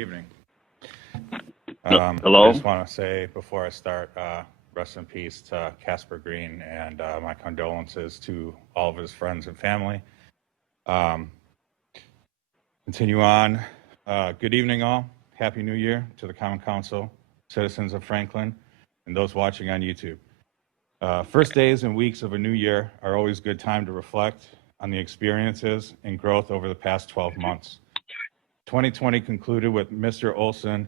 evening. Hello? I just want to say before I start, rest in peace to Casper Green, and my condolences to all of his friends and family. Continue on. Good evening, all. Happy New Year to the Common Council, citizens of Franklin, and those watching on YouTube. First days and weeks of a new year are always a good time to reflect on the experiences and growth over the past 12 months. 2020 concluded with Mr. Olson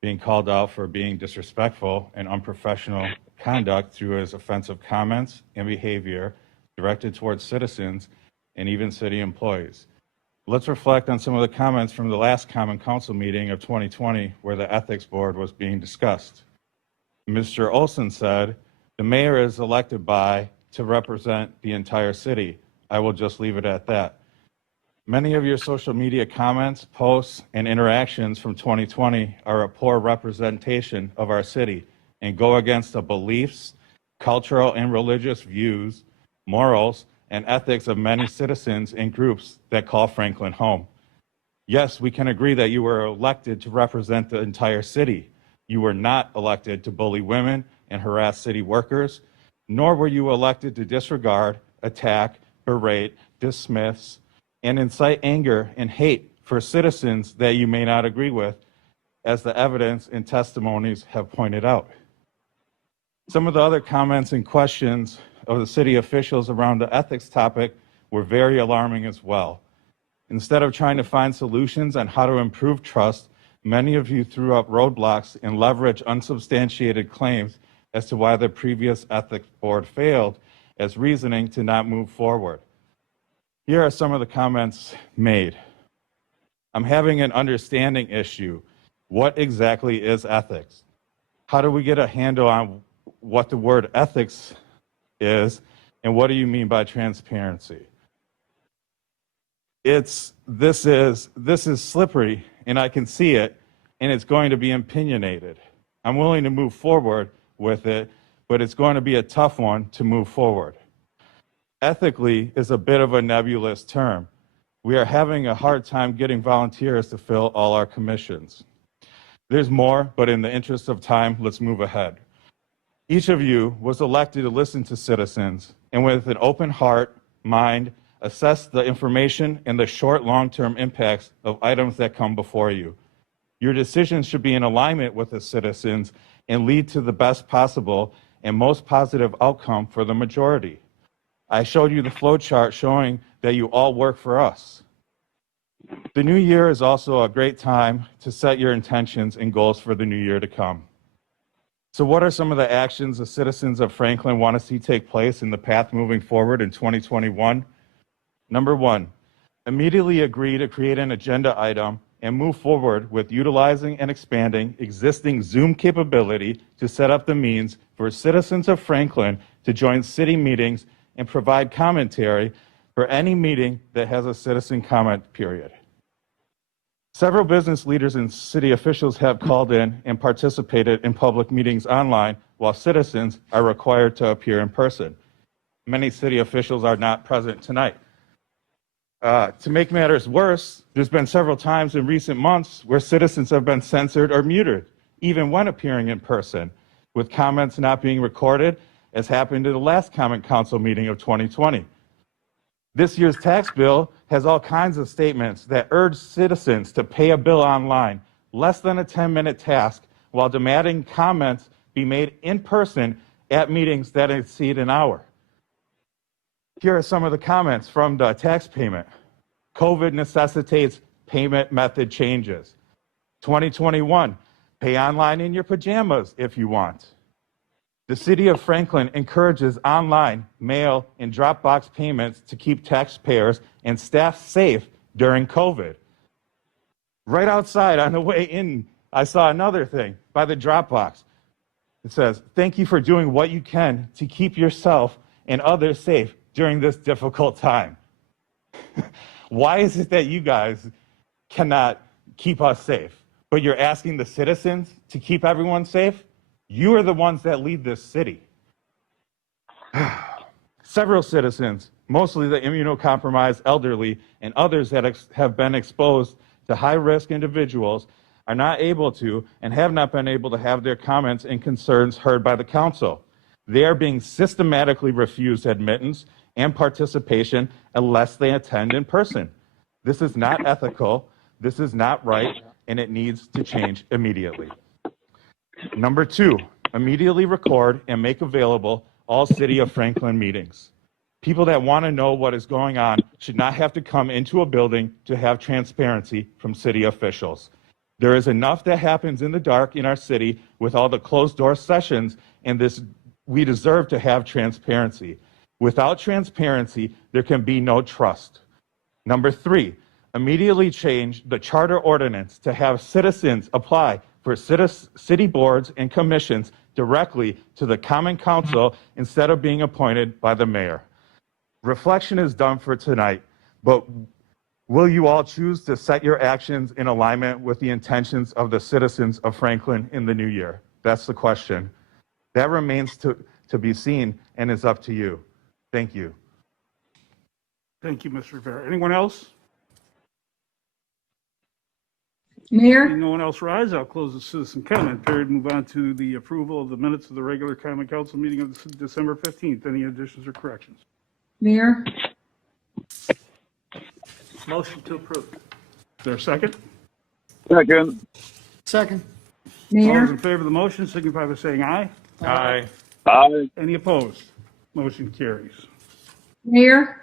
being called out for being disrespectful and unprofessional conduct through his offensive comments and behavior directed towards citizens and even city employees. Let's reflect on some of the comments from the last Common Council meeting of 2020 where the Ethics Board was being discussed. Mr. Olson said, "The mayor is elected by to represent the entire city. I will just leave it at that." Many of your social media comments, posts, and interactions from 2020 are a poor representation of our city and go against the beliefs, cultural and religious views, morals, and ethics of many citizens and groups that call Franklin home. Yes, we can agree that you were elected to represent the entire city. You were not elected to bully women and harass city workers, nor were you elected to disregard, attack, berate, dismiss, and incite anger and hate for citizens that you may not agree with, as the evidence and testimonies have pointed out. Some of the other comments and questions of the city officials around the ethics topic were very alarming as well. Instead of trying to find solutions on how to improve trust, many of you threw up roadblocks and leveraged unsubstantiated claims as to why the previous ethics board failed as reasoning to not move forward. Here are some of the comments made. "I'm having an understanding issue. What exactly is ethics? How do we get a handle on what the word ethics is, and what do you mean by transparency?" This is slippery, and I can see it, and it's going to be opinionated. I'm willing to move forward with it, but it's going to be a tough one to move forward. Ethically is a bit of a nebulous term. We are having a hard time getting volunteers to fill all our commissions. There's more, but in the interest of time, let's move ahead. Each of you was elected to listen to citizens and with an open heart, mind, assess the information and the short, long-term impacts of items that come before you. Your decisions should be in alignment with the citizens and lead to the best possible and most positive outcome for the majority. I showed you the flow chart showing that you all work for us. The new year is also a great time to set your intentions and goals for the new year to come. So what are some of the actions the citizens of Franklin want to see take place in the path moving forward in 2021? Number one, immediately agree to create an agenda item and move forward with utilizing and expanding existing Zoom capability to set up the means for citizens of Franklin to join city meetings and provide commentary for any meeting that has a citizen comment period. Several business leaders and city officials have called in and participated in public meetings online, while citizens are required to appear in person. Many city officials are not present tonight. To make matters worse, there's been several times in recent months where citizens have been censored or muted, even when appearing in person, with comments not being recorded, as happened in the last Common Council meeting of 2020. This year's tax bill has all kinds of statements that urge citizens to pay a bill online, less than a 10-minute task, while demanding comments be made in person at meetings that exceed an hour. Here are some of the comments from the tax payment. COVID necessitates payment method changes. 2021, pay online in your pajamas if you want. The city of Franklin encourages online, mail, and Dropbox payments to keep taxpayers and staff safe during COVID. Right outside on the way in, I saw another thing by the Dropbox. It says, "Thank you for doing what you can to keep yourself and others safe during this difficult time." Why is it that you guys cannot keep us safe, but you're asking the citizens to keep everyone safe? You are the ones that lead this city. Several citizens, mostly the immunocompromised elderly and others that have been exposed to high-risk individuals, are not able to and have not been able to have their comments and concerns heard by the council. They are being systematically refused admittance and participation unless they attend in person. This is not ethical, this is not right, and it needs to change immediately. Number 2, immediately record and make available all City of Franklin meetings. People that want to know what is going on should not have to come into a building to have transparency from city officials. There is enough that happens in the dark in our city with all the closed-door sessions, and we deserve to have transparency. Without transparency, there can be no trust. Number 3, immediately change the charter ordinance to have citizens apply for city boards and commissions directly to the Common Council instead of being appointed by the mayor. Reflection is done for tonight, but will you all choose to set your actions in alignment with the intentions of the citizens of Franklin in the new year? That's the question. That remains to be seen and is up to you. Thank you. Thank you, Mr. Rivera. Anyone else? Mayor, Seeing no one else rise, I'll close the citizen comment period. Move on to the approval of the minutes of the regular Common Council meeting of December 15th. Any additions or corrections? Mayor, Motion to approve. Is there a second? Second. Second. All those Mayor, in favor of the motion signify by saying aye. Aye. Aye. Any opposed? Motion carries. Mayor,